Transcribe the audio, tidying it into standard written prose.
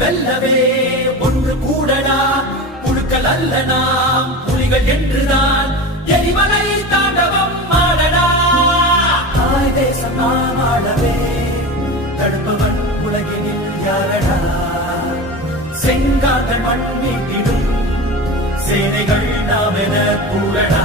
வெல்லவே ஒன்று கூடடா, புழுக்கள் அல்ல நாம் புலிகள் என்றுதான் எரிமலை தாண்டவம் ஆடடா. தாய் தேசம் நாம் ஆடவே தடுப்பவன் உலகினில் யாரடா, செங்கார்கள் மண் மீட்டிடும் சேனைகள் நாம் என கூடடா.